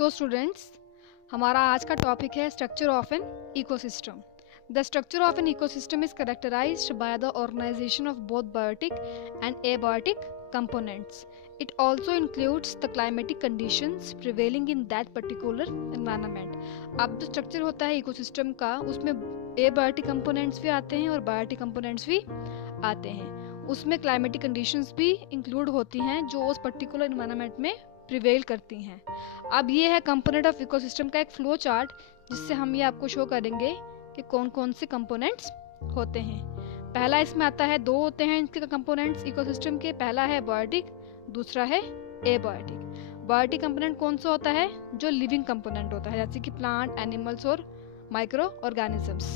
So students, हमारा आज का टॉपिक है structure of an ecosystem. The structure of an ecosystem is characterised by the organisation of both biotic and abiotic components. It also includes the climatic conditions prevailing in that particular environment. अब जो structure होता है ecosystem का, उसमें abiotic components भी आते हैं और बायोटिक कंपोनेंट्स भी आते हैं. उसमें क्लाइमेटिक कंडीशंस भी इंक्लूड होती हैं जो उस पर्टिकुलर एनवायरनमेंट में प्रिवेल करती हैं. अब ये है कंपोनेंट ऑफ इकोसिस्टम का एक फ्लो चार्ट, जिससे हम ये आपको शो करेंगे कि कौन कौन से कंपोनेंट्स होते हैं. पहला इसमें आता है, दो होते हैं इसके कंपोनेंट्स इकोसिस्टम के. पहला है बायोटिक, दूसरा है एबायोटिक. बायोटिक कंपोनेंट कौन सा होता है? जो लिविंग कंपोनेंट होता है, जैसे कि प्लांट, एनिमल्स और माइक्रो ऑर्गेनिजम्स.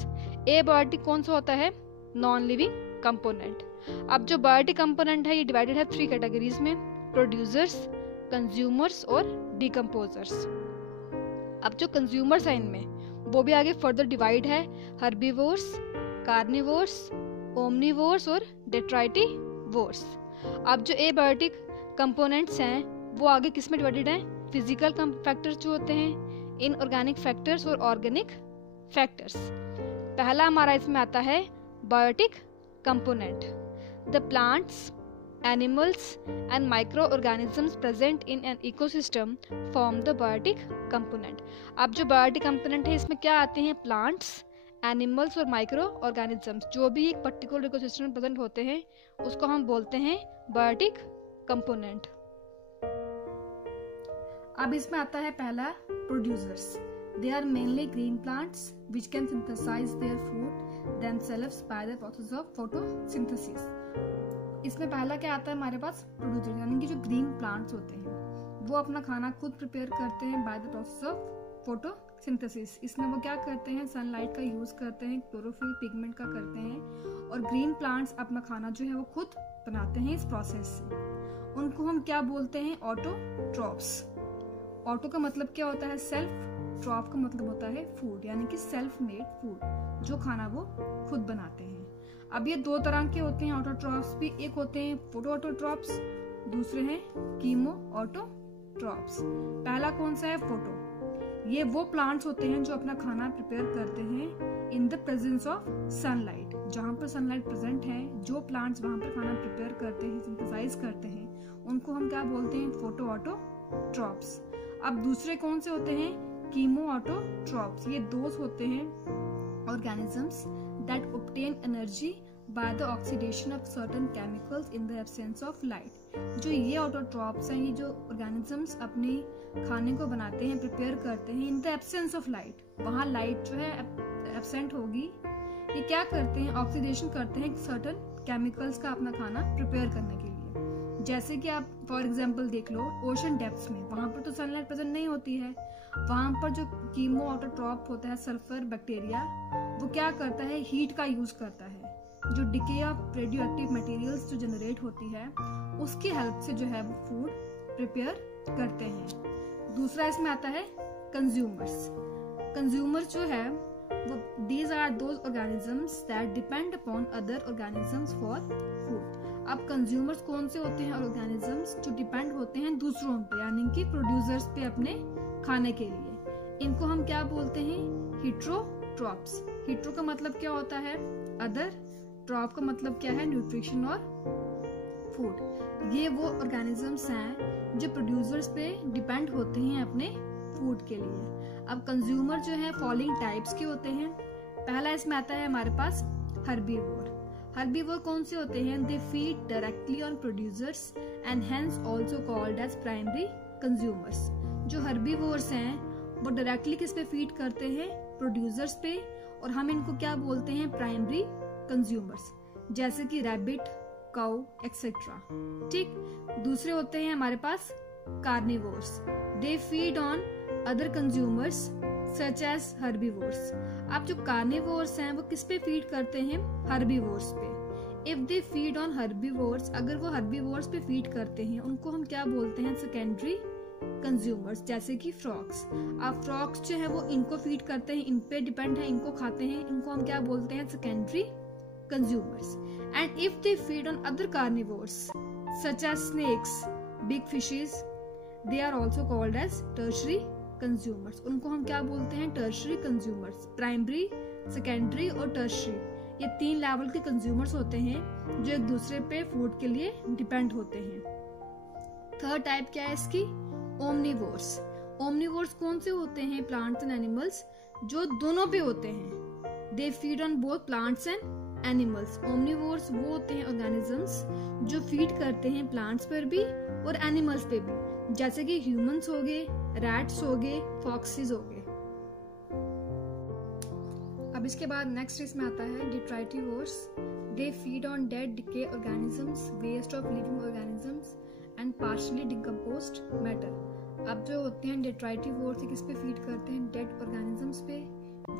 एबायोटिक कौन सा होता है? Non living component. अब जो बायोटिक कंपोनेंट है ये डिवाइडेड है 3 कैटेगरीज में: प्रोड्यूसर्स, कंज्यूमर्स और डिकम्पोजर्स. अब जो कंज्यूमर्स है इनमें वो भी आगे फर्दर डिवाइड है: हर्बीवोर्स, कार्निवोर्स, ओमनीवोर्स और डेट्राइटिवोर्स. अब जो एबायोटिक कंपोनेंट्स हैं वो आगे किस में डिवाइडेड हैं? फिजिकल फैक्टर्स जो होते हैं, इनऑर्गेनिक फैक्टर्स और ऑर्गेनिक फैक्टर्स. पहला हमारा इसमें आता है biotic component. The plants, animals and microorganisms present in an ecosystem form the biotic component. अब जो बायोटिक कंपोनेंट है इसमें क्या आते हैं? प्लांट्स, एनिमल्स और माइक्रो ऑर्गेनिजम्स. जो भी एक पर्टिकुलर इकोसिस्टम में प्रेजेंट होते हैं उसको हम बोलते हैं बायोटिक कंपोनेंट. अब इसमें आता है पहला producers. They are mainly green plants which can synthesise their food themselves by the process of photosynthesis. इसमें पहला क्या आता है हमारे पास? प्रोड्यूसर, यानी कि जो ग्रीन प्लांट्स होते हैं वो अपना खाना खुद प्रिपेयर करते हैं by the process of photosynthesis. इसमें वो क्या करते हैं? सनलाइट का यूज करते हैं, क्लोरोफिल पिगमेंट का करते हैं, और ग्रीन प्लांट्स अपना खाना जो है वो खुद बनाते हैं इस प्रोसेस से. उनको हम क्या बोलते हैं? ऑटोट्रॉप्स. ऑटो का मतलब क्या होता है? सेल्फ. ट्रॉप का मतलब होता है फूड, यानी कि सेल्फ मेड फूड, जो खाना वो खुद बनाते हैं. अब ये 2 तरह के होते हैं ऑटोट्रॉप्स भी. एक होते हैं फोटो ऑटोट्रॉप्स, दूसरे हैं कीमो ऑटोट्रॉप्स. पहला कौन सा है? फोटो. ये वो प्लांट्स होते हैं जो अपना खाना प्रिपेयर करते हैं in the presence of sunlight. जहाँ पर सनलाइट प्रेजेंट है, जो प्लांट्स वहां पर खाना प्रिपेयर करते हैं, सिंथेसाइज करते हैं, उनको हम क्या बोलते हैं? Photo autotrophs. अब दूसरे कौन से होते हैं? Chemo autotrophs. ये दोस्त होते हैं organisms that obtain energy by the oxidation of certain chemicals in the absence of light. जो ये ऑटोट्रॉप्स हैं, ये जो ऑर्गेनिजम्स अपने खाने को बनाते हैं, प्रिपेयर करते हैं in the absence of light. वहाँ लाइट जो है एब्सेंट होगी. ये क्या करते हैं? ऑक्सीडेशन करते हैं सर्टन केमिकल्स का अपना खाना प्रिपेयर करने के लिए. जैसे कि आप फॉर एग्जाम्पल देख लो, ओशन डेप्थ्स में वहां पर तो सनलाइट प्रेजेंट नहीं होती है. वहां पर जो कीमो ऑटोट्रॉप होता है, सल्फर बैक्टीरिया, वो क्या करता है? हीट का यूज करता है. जो decay of radio active materials जो जनरेट होती है उसकी हेल्प से जो है वो फूड प्रिपेयर करते हैं. दूसरा इसमें आता है कंज्यूमर्स. कंज्यूमर्स जो है वो these are those organisms that depend upon other organisms for food. अब कंज्यूमर्स कौन से होते हैं? ऑर्गेनिजम्स जो डिपेंड होते हैं दूसरों पे, यानी कि प्रोड्यूसर्स पे अपने खाने के लिए. इनको हम क्या बोलते हैं? हेटेरोट्रॉप्स. हेटेरो का मतलब क्या होता है? अदर. ट्रॉप का मतलब क्या है? न्यूट्रिशन और फूड. ये वो ऑर्गेनिजम्स हैं जो प्रोड्यूसर्स पे डिपेंड होते हैं अपने फूड के लिए. अब कंज्यूमर जो है फॉलोइंग टाइप्स के होते हैं. पहला इसमें आता है हमारे पास हर्बीवोर. हर्बीवोर कौन से होते हैं? They feed directly on producers and hence also called as primary consumers. जो हर्बीवोर्स हैं वो डायरेक्टली किस पे फीड करते हैं? प्रोड्यूसर्स पे, और हम इनको क्या बोलते हैं? प्राइमरी कंज्यूमर्स, जैसे कि रैबिट, काउ एक्सेट्रा. ठीक. दूसरे होते हैं हमारे पास carnivores. They feed on other consumers such as herbivores. अब जो कार्निवोर्स हैं वो किस पे फीड करते हैं? हर्बीवोर्स पे. If they feed on herbivores, अगर वो हर्बीवोर्स पे फीड करते हैं, उनको हम क्या बोलते हैं? सेकेंडरी कंज्यूमर्स, जैसे कि फ्रॉक्स. अब फ्रॉक्स जो है वो इनको फीड करते हैं, इन पे डिपेंड है, इनको खाते हैं, इनको हम क्या बोलते हैं? Secondary consumers. And if they feed on other carnivores such as snakes, big fishes, they are also called as tertiary consumers, उनको हम क्या बोलते हैं, टर्शरी कंज्यूमर्स। प्राइमरी, सेकेंडरी और टर्शरी, ये 3 लेवल के कंज्यूमर्स होते हैं जो एक दूसरे पे फूड के लिए डिपेंड होते हैं। थर्ड टाइप क्या है इसकी, ओमनिवोर्स। ओमनिवोर्स कौन से होते हैं, प्लांट्स एंड एनिमल्स, जो दोनों पे होते हैं। They feed on both plants and animals. Omnivores वो होते हैं ऑर्गेनिजम्स जो फीड करते हैं प्लांट्स पर भी और एनिमल्स पे भी, जैसे कि ह्यूमंस हो गए, रैट्स हो गए, फॉक्सीज हो गए। अब इसके बाद नेक्स्ट इसमें आता है detritivores. They feed on dead decay organisms, waste of living organisms and partially decomposed matter. अब जो होते हैं डिट्राइटिवोर्स, किस पे फीड करते हैं, डेड ऑर्गेनिजम्स पे,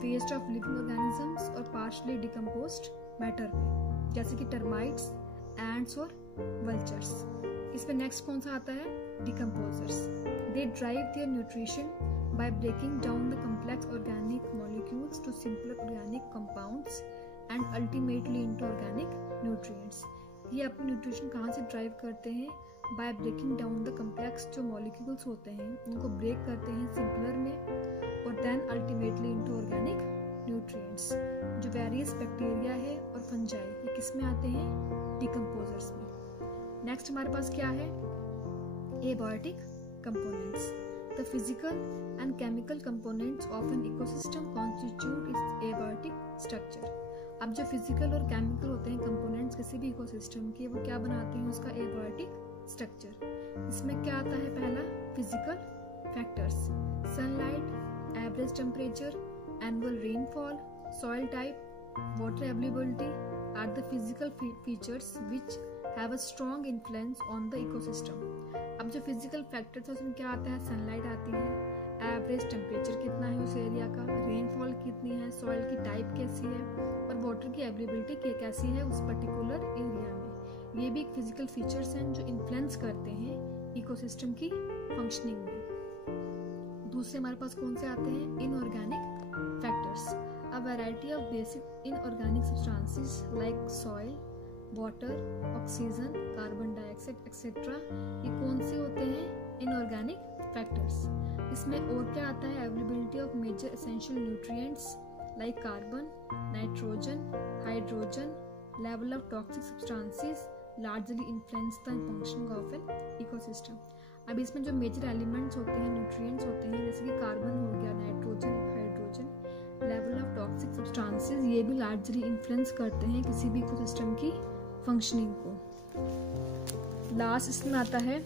वेस्ट ऑफ लिविंग ऑर्गेनिजम्स और पार्शियली डिकम्पोज्ड मैटर पे, जैसे कि टर्माइट्स, एंट्स और वल्चर्स। इसमें नेक्स्ट कौन सा आता है, decomposers. They drive their nutrition by breaking down the complex organic molecules to simpler organic compounds and ultimately into organic nutrients। ये अपनी न्यूट्रिशन कहाँ से ड्राइव करते हैं, by breaking down the complex जो molecules होते हैं उनको ब्रेक करते हैं सिंपलर में और then ultimately into organic nutrients। जो वेरियस बैक्टीरिया है और फंजाई, ये किस में आते हैं, डिकम्पोजर्स में। नेक्स्ट हमारे पास क्या है, abiotic components. The physical and chemical components of an ecosystem constitute its abiotic structure। अब जो फिजिकल और केमिकल होते हैं कंपोनेंट्स किसी भी इकोसिस्टम के, वो क्या बनाते हैं, उसका एबायोटिक स्ट्रक्चर। इसमें क्या आता है, पहला physical factors, sunlight, average temperature, annual rainfall, soil type, water availability are the physical features which have a strong influence on the ecosystem. अब जो फिजिकल फैक्टर्स है उसमें क्या आता है, सनलाइट आती है, एवरेज टेम्परेचर कितना है उस एरिया का, रेनफॉल कितनी है, सॉइल की टाइप कैसी है और वाटर की अवेलेबिलिटी कैसी है उस पर्टिकुलर एरिया में। ये भी एक फिजिकल फीचर्स हैं जो इन्फ्लुएंस करते हैं इकोसिस्टम की फंक्शनिंग में। दूसरे हमारे पास कौन से आते हैं, inorganic factors. A variety of basic inorganic substances like soil, water, oxygen, carbon dioxide etcetera, ये कौन से होते हैं, इनऑर्गेनिक फैक्टर्स। इसमें और क्या आता है, availability of major essential nutrients like carbon, nitrogen, hydrogen, level of toxic substances largely influence the functioning of an ecosystem. अब इसमें जो मेजर एलिमेंट्स होते हैं, न्यूट्रिएंट्स होते हैं, जैसे कि कार्बन हो गया, nitrogen, hydrogen, level of toxic substances, ये भी लार्जली इन्फ्लुएंस करते हैं किसी भी इकोसिस्टम की फंक्शनिंग को। लास्ट इसमें आता है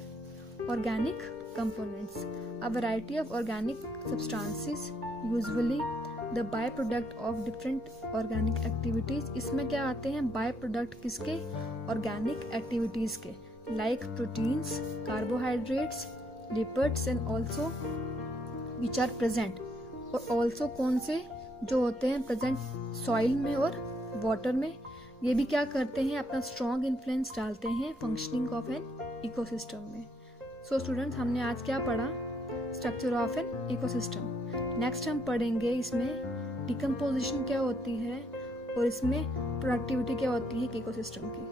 organic components. A variety of organic substances usually the by product of different organic activities. इसमें क्या आते हैं, बाय प्रोडक्ट किसके, ऑर्गेनिक एक्टिविटीज के, like proteins, carbohydrates, lipids and also which are present. और ऑल्सो कौन से, जो होते हैं प्रेजेंट सॉइल में और वाटर में, ये भी क्या करते हैं, अपना स्ट्रॉन्ग इन्फ्लुएंस डालते हैं फंक्शनिंग ऑफ एन इकोसिस्टम में। सो स्टूडेंट्स, हमने आज क्या पढ़ा, structure of an ecosystem. Next हम पढ़ेंगे इसमें डिकम्पोजिशन क्या होती है और इसमें प्रोडक्टिविटी क्या होती है एक इकोसिस्टम की।